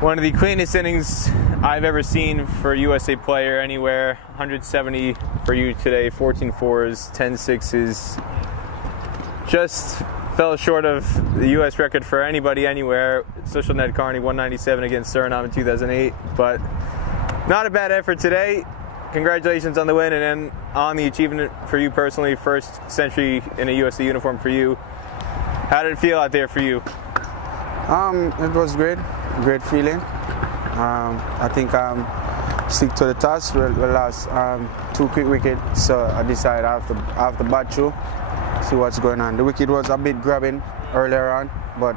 One of the cleanest innings I've ever seen for a USA player anywhere. 170 for you today, 14 fours, 10 sixes. Just fell short of the US record for anybody anywhere. Social Ned Carney, 197 against Suriname in 2008. But not a bad effort today. Congratulations on the win and then on the achievement for you personally. First century in a USA uniform for you. How did it feel out there for you? It was great feeling. I think stick to the task. We lost 2 quick wickets, so I decided I have to bat through, see what's going on. The wicket was a bit grabbing earlier on, but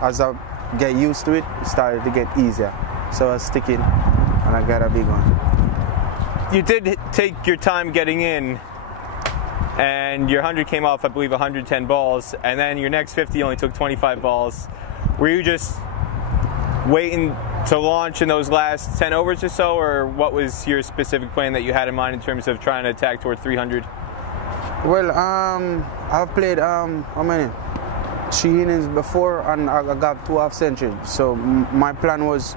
as I get used to it, it started to get easier. So I was sticking, and I got a big one. You did take your time getting in, and your 100 came off, I believe, 110 balls, and then your next 50 only took 25 balls. Were you just waiting to launch in those last 10 overs or so, or what was your specific plan that you had in mind in terms of trying to attack toward 300? Well, I've played how many? 3 innings before, and I got 2 half centuries. So my plan was,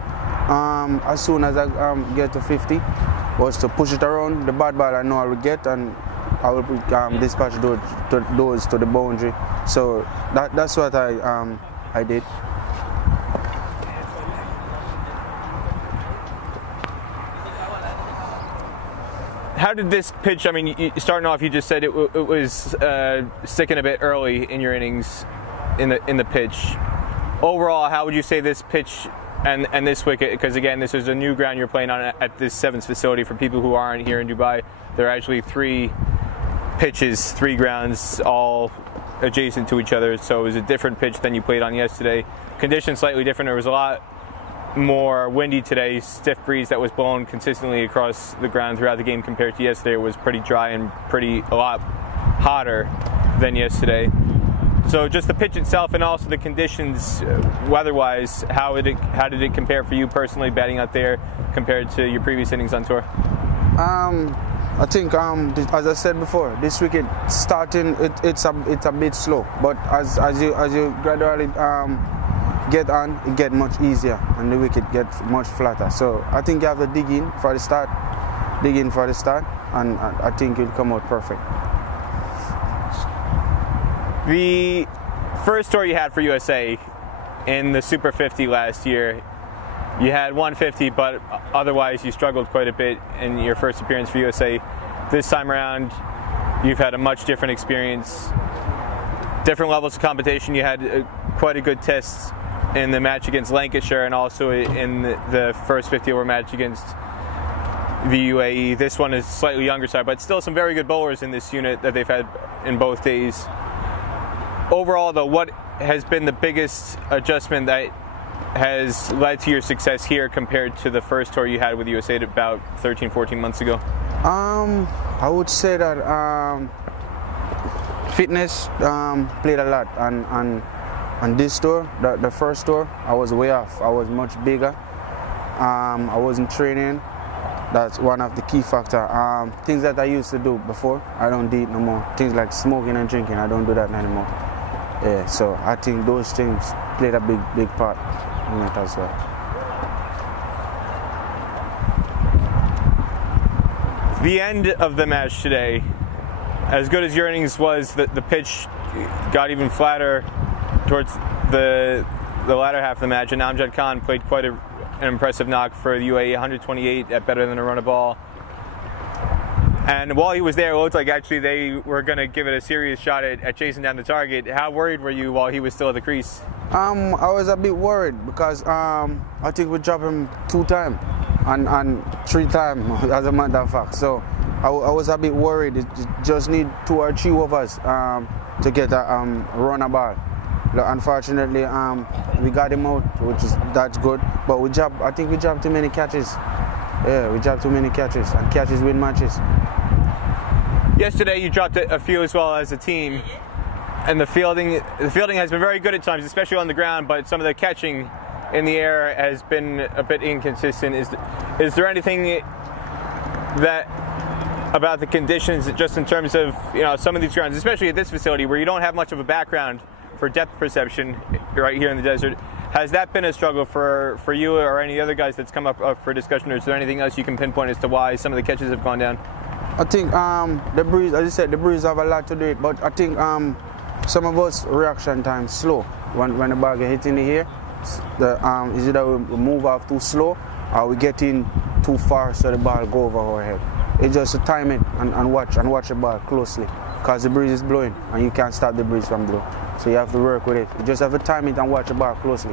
as soon as I get to 50, was to push it around the bad ball I know I will get, and I will dispatch those to the boundary. So that's what I did. How did this pitch, I mean, starting off, you just said it was sticking a bit early in your innings in the pitch. Overall, how would you say this pitch and this wicket, because again, this is a new ground you're playing on at this Sevens facility. For people who aren't here in Dubai, there are actually 3 pitches, 3 grounds, all adjacent to each other. So it was a different pitch than you played on yesterday. Conditions slightly different. There was a lot more windy today, stiff breeze that was blowing consistently across the ground throughout the game compared to yesterday. It was pretty dry and a lot hotter than yesterday. So just the pitch itself and also the conditions weather-wise, how did it compare for you personally batting out there compared to your previous innings on tour? I think, as I said before, this wicket starting it's a bit slow, but as you gradually get on, it gets much easier and the wicket gets much flatter. So I think you have to dig in for the start, and I think it'll come out perfect. The first tour you had for USA in the Super 50 last year, you had 150, but otherwise you struggled quite a bit in your first appearance for USA. This time around, you've had a much different experience, different levels of competition. You had quite a good test in the match against Lancashire and also in the first 50-over match against the UAE. This one is slightly younger side, but still some very good bowlers in this unit that they've had in both days. Overall, though, what has been the biggest adjustment that has led to your success here compared to the first tour you had with USA about 13, 14 months ago? I would say that fitness played a lot, and on this tour, the first tour, I was way off. I was much bigger. I wasn't training. That's one of the key factors. Things that I used to do before, I don't do it no more. Things like smoking and drinking, I don't do that anymore. Yeah, so I think those things played a big part in it as well. The end of the match today, as good as your innings was, the pitch got even flatter towards the latter half of the match, and Amjad Khan played quite an impressive knock for the UAE, 128 at better than a run a ball. And while he was there, it looked like actually they were going to give it a serious shot at chasing down the target. How worried were you while he was still at the crease? I was a bit worried because I think we dropped him 2 times and 3 times, as a matter of fact. So I was a bit worried. It just need 2 or 3 overs to get a run a ball. Unfortunately, we got him out, that's good. But I think we dropped too many catches. Yeah, we dropped too many catches, and catches win matches. Yesterday you dropped a few as well as a team, and the fielding has been very good at times, especially on the ground, but some of the catching in the air has been a bit inconsistent. Is there anything about the conditions, just in terms of some of these grounds, especially at this facility where you don't have much of a background for depth perception right here in the desert, Has that been a struggle for you or any other guys that's come up for discussion, or is there anything else you can pinpoint as to why some of the catches have gone down? I think the breeze, as you said, the breeze have a lot to do with it, but I think some of us reaction time slow. When the ball get hit in the air, is either we move off too slow or we get in too far so the ball go over our head. It's just to time it and watch the ball closely, because the breeze is blowing and you can't stop the breeze from blowing. So you have to work with it. You just have to time it and watch the ball closely.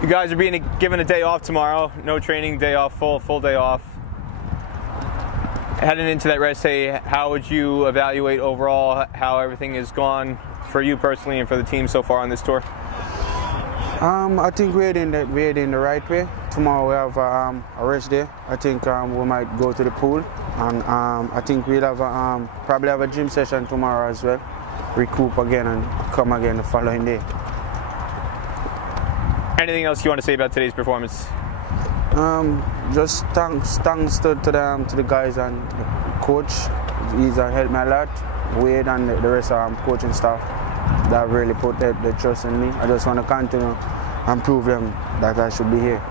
You guys are being given a day off tomorrow. No training, day off, full day off. Heading into that rest day, how would you evaluate overall how everything has gone for you personally and for the team so far on this tour? I think we're in the right way. Tomorrow we have a rest day. I think we might go to the pool, and I think we'll have probably have a gym session tomorrow as well. Recoup again and come again the following day. Anything else you want to say about today's performance? Just thanks to the guys and the coach. He's helped me a lot. Wade and the rest of coaching staff that really put the trust in me. I just want to continue and prove them that I should be here.